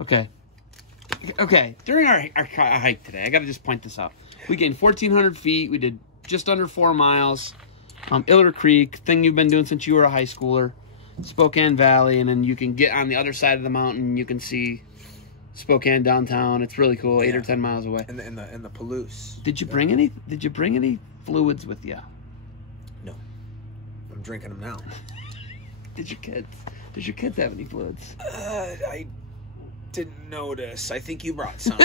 Okay. Okay. During our hike today, I got to just point this out. We gained 1,400 feet. We did just under 4 miles. Iller Creek, thing you've been doing since you were a high schooler. Spokane Valley, and then you can get on the other side of the mountain. You can see Spokane downtown. It's really cool. 8 or 10 miles away. And the Palouse. Did you bring any? Did you bring any fluids with you? No, I'm drinking them now. Did your kids have any fluids? I didn't notice. I think you brought some.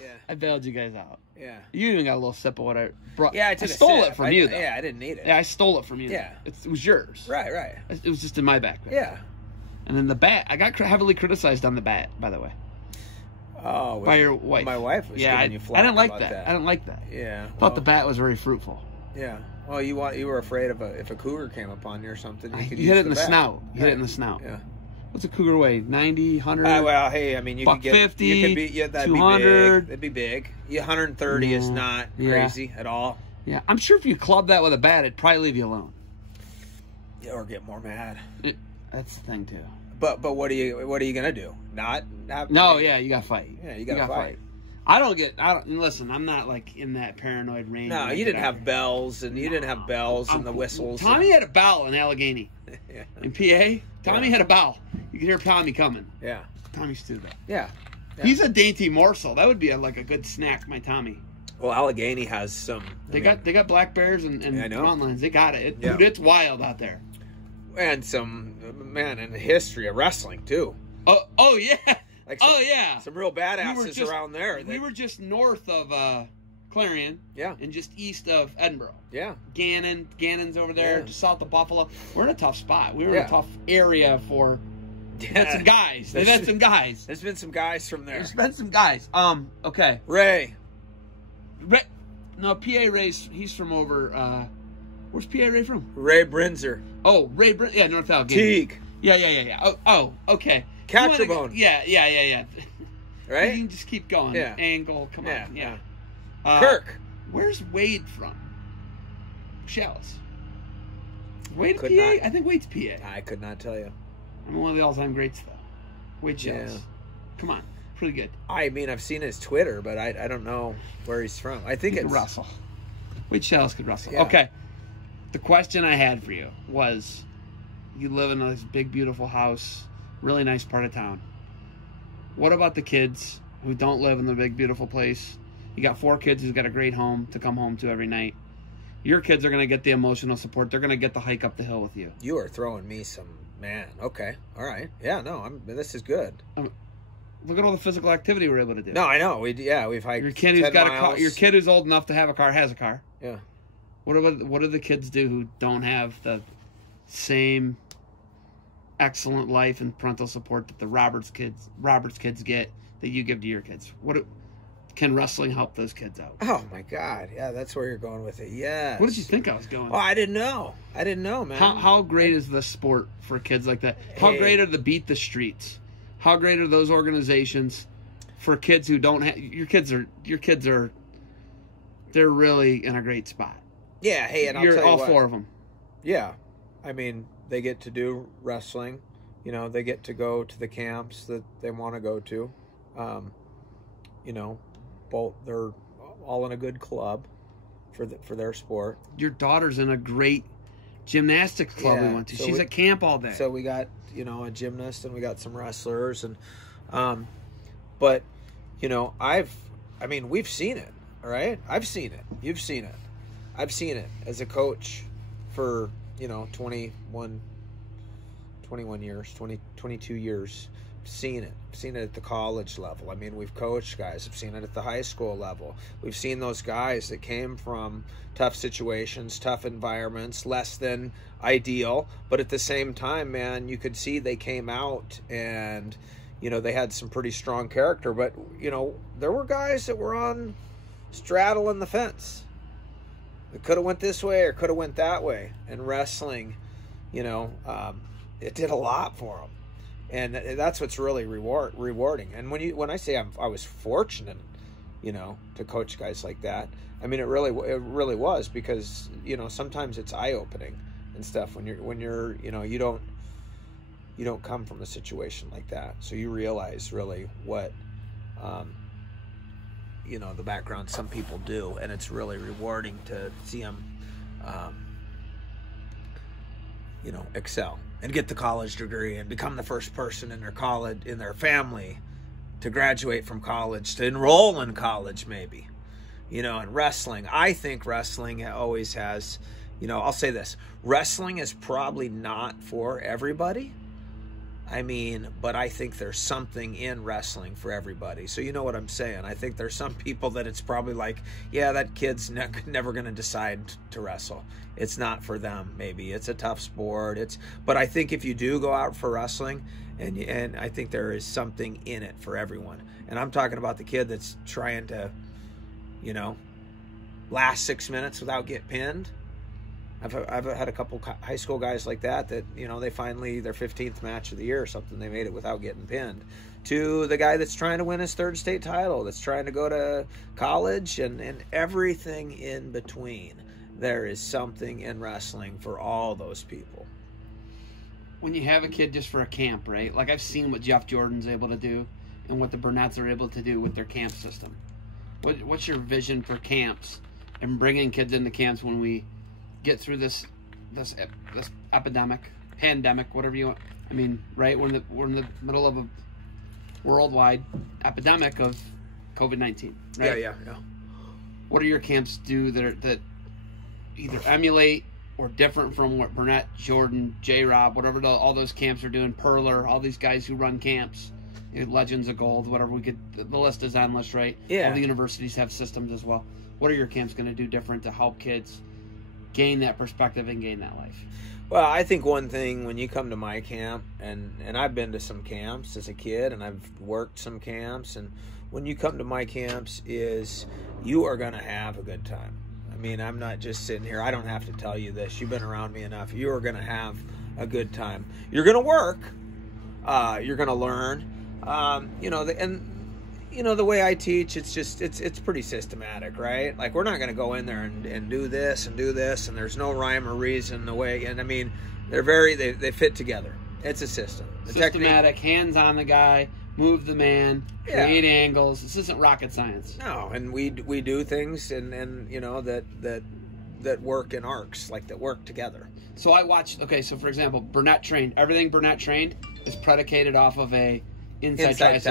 Yeah. I bailed you guys out. Yeah. You even got a little sip of what I brought. Yeah, I stole it from you, though. Yeah, I didn't need it. Yeah, I stole it from you. Yeah. It was yours. Right. It was just in my backpack. Yeah. And then the bat, I got heavily criticized on the bat, by the way. Oh, by your wife. My wife was giving you flack I didn't like about that. I didn't like that. Yeah. Thought the bat was very fruitful. Yeah. Well, you were afraid of if a cougar came upon you or something. You could hit it in the bat. snout. You hit it in the snout. Yeah. What's a cougar weigh? 90, 100? Well, hey, I mean, you could get 50, you could be, that'd 200. That'd be big. 130 is not crazy at all. Yeah, I'm sure if you club that with a bat, it'd probably leave you alone. Yeah, or get more mad. That's the thing too. But what are you gonna do? Not no, yeah, you gotta fight. Yeah, you gotta fight. Listen, I'm not like in that paranoid range. No, you didn't have bells and the whistles. Tommy had a bell in Allegheny. Yeah. In PA, Tommy had a bell. You could hear Tommy coming. Yeah. Tommy stood there. Yeah. He's a dainty morsel. That would be like a good snack, my Tommy. Well, Allegheny has some. They got black bears and mountain lions. They got it. Dude, it's wild out there. And some in the history of wrestling too. Oh yeah. Like some real badasses around there. We were just north of Clarion. Yeah. And just east of Edinburgh. Yeah. Gannon's over there, just south of Buffalo. We're in a tough spot. We were in a tough area for. Had some guys. They've had some guys. There's been some guys from there. There's been some guys. Okay. Ray. No, PA Ray's. He's from over. Where's PA Ray from? Ray Brinzer. Oh, Ray Brinzer. Yeah, North Allegheny. Teague. Yeah. Oh, okay. Catcherbone. Yeah. Right? You can just keep going. Yeah. Angle. Come on. Yeah. Kirk. Where's Wade from? Chalice. Wade PA? I think Wade's PA. I could not tell you. I'm one of the all-time greats, though. Wade Chalice. Yeah. Come on. Pretty good. I mean, I've seen his Twitter, but I don't know where he's from. I think it's... Russell. Wade Chalice could wrestle. Yeah. Okay. The question I had for you was, you live in this big, beautiful house, really nice part of town. What about the kids who don't live in the big, beautiful place? You got 4 kids who's got a great home to come home to every night. Your kids are going to get the emotional support. They're going to get the hike up the hill with you. You are throwing me some... Man, okay. All right. Yeah, no, this is good. Look at all the physical activity we're able to do. No, I know. We've hiked your kid who's got a car. Your kid who's old enough to have a car has a car. Yeah. What do the kids do who don't have the same excellent life and parental support that the Roberts kids get that you give to your kids? Can wrestling help those kids out? Oh my God! Yeah, that's where you're going with it. Yeah. What did you think I was going? Oh, I didn't know, man. How great is the sport for kids like that? How great are the Beat the Streets? How great are those organizations for kids who don't have? Your kids are. They're really in a great spot. Yeah. Hey, and I'll tell you all what, 4 of them. Yeah, I mean they get to do wrestling. You know, they get to go to the camps that they want to go to. You know. Both they're all in a good club for their sport. Your daughter's in a great gymnastics club we went to. She's at camp all day. So we got a gymnast and we got some wrestlers and but we've seen it, all right? I've seen it. You've seen it. I've seen it as a coach for 21 years, 22 years. Seen it at the college level. I mean, we've coached guys. I've seen it at the high school level. We've seen those guys that came from tough situations, tough environments, less than ideal, but at the same time, man, you could see they came out and they had some pretty strong character, but there were guys that were on straddling the fence. It could have went this way or could have went that way. And wrestling, it did a lot for them. And that's what's really rewarding. And when I say I was fortunate, to coach guys like that, I mean it really was, because sometimes it's eye opening and stuff when you're you you don't come from a situation like that. So you realize really what, you know, the background some people do, and it's really rewarding to see them, you know, excel and get the college degree and become the first person in their college, in their family, to graduate from college, to enroll in college maybe, you know. And wrestling, I think wrestling always has, you know, I'll say this, wrestling is probably not for everybody. I mean, but I think there's something in wrestling for everybody. So you know what I'm saying. I think there's some people that it's probably like, yeah, that kid's never going to decide to wrestle. It's not for them. Maybe it's a tough sport. But I think if you do go out for wrestling, and I think there is something in it for everyone. And I'm talking about the kid that's trying to, you know, last 6 minutes without getting pinned. I've had a couple high school guys like that, you know, they finally, their 15th match of the year or something, they made it without getting pinned. To the guy that's trying to win his 3rd state title, that's trying to go to college, and everything in between. There is something in wrestling for all those people. When you have a kid just for a camp, right? Like I've seen what Jeff Jordan's able to do and what the Burnetts are able to do with their camp system. What's your vision for camps and bringing kids into camps when we get through this epidemic, pandemic, whatever you want? I mean, right? We're in the middle of a worldwide epidemic of COVID-19, right? Yeah. What do your camps do that either emulate or different from what Burnett, Jordan, J-Rob, whatever all those camps are doing, Perler, all these guys who run camps, Legends of Gold, whatever the list is endless, right? Yeah. All the universities have systems as well. What are your camps going to do different to help kids gain that perspective and gain that life? Well, I think one thing when you come to my camp, and I've been to some camps as a kid, and I've worked some camps, and when you come to my camps is you are going to have a good time. I mean, I'm not just sitting here. I don't have to tell you this. You've been around me enough. You are going to have a good time. You're going to work. You're going to learn. You know, the way I teach, it's pretty systematic, right? Like, we're not going to go in there and do this, and there's no rhyme or reason the way. And I mean, they fit together. It's a system. Systematic, hands on the guy, move the man, create angles. This isn't rocket science. No, and we do things and you know that work in arcs, like that work together. So I watched. Okay, so for example, Burnett trained. Everything Burnett trained is predicated off of a inside tricep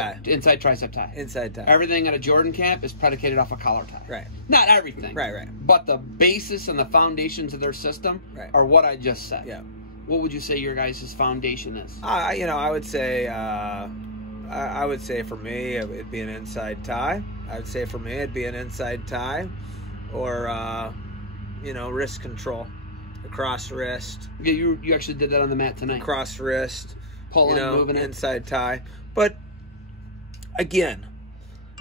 tie. Inside tie. Everything at a Jordan camp is predicated off a collar tie. Right. Not everything. Right. But the basis and the foundations of their system are what I just said. Yeah. What would you say your guys' foundation is? You know, I would say for me it'd be an inside tie. I would say for me it'd be an inside tie, or you know, wrist control, across wrist. Yeah, you actually did that on the mat tonight. Cross wrist, pulling, moving it. Inside tie. But again,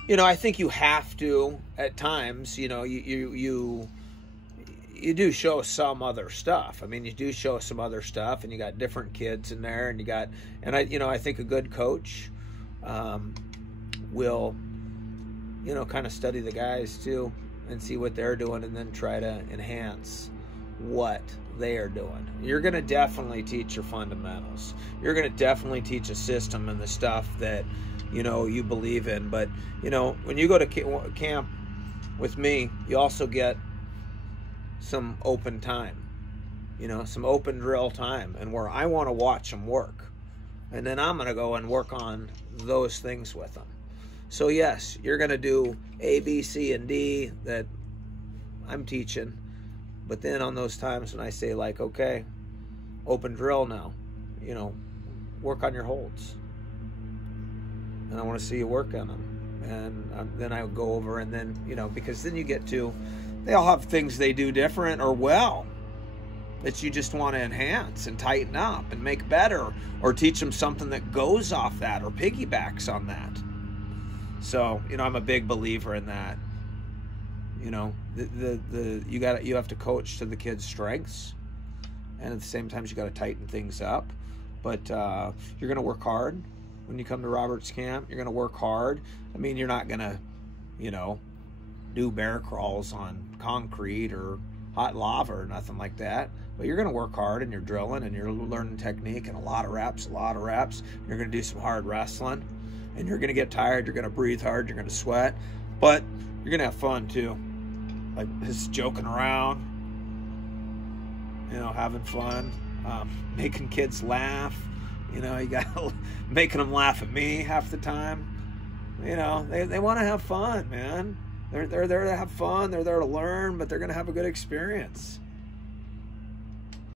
you know, I think you have to at times. You know, you do show some other stuff. I mean, you do show some other stuff, and you got different kids in there, and I think a good coach will, you know, kind of study the guys too and see what they're doing, and then try to enhance what they are doing. You're going to definitely teach your fundamentals. You're going to definitely teach a system and the stuff that, you know, you believe in. But, you know, when you go to camp with me, you also get some open time, you know, some open drill time, and where I want to watch them work. And then I'm going to go and work on those things with them. So yes, you're going to do A, B, C, and D that I'm teaching. But then on those times when I say, like, okay, open drill now, you know, work on your holds. And I want to see you work on them. And then I go over, and then, you know, because then you get to, they all have things they do different or well that you just want to enhance and tighten up and make better, or teach them something that goes off that or piggybacks on that. So, you know, I'm a big believer in that. You know, you have to coach to the kids' strengths, and at the same time you got to tighten things up. But you're going to work hard when you come to Roberts Camp. You're going to work hard. I mean, you're not going to, you know, do bear crawls on concrete or hot lava or nothing like that. But you're going to work hard, and you're drilling, and you're learning technique, and a lot of reps. You're going to do some hard wrestling, and you're going to get tired. You're going to breathe hard. You're going to sweat, but you're going to have fun too. Like just joking around, having fun, making kids laugh. You got making them laugh at me half the time. They want to have fun, man. They're there to have fun. They're there to learn, but they're going to have a good experience.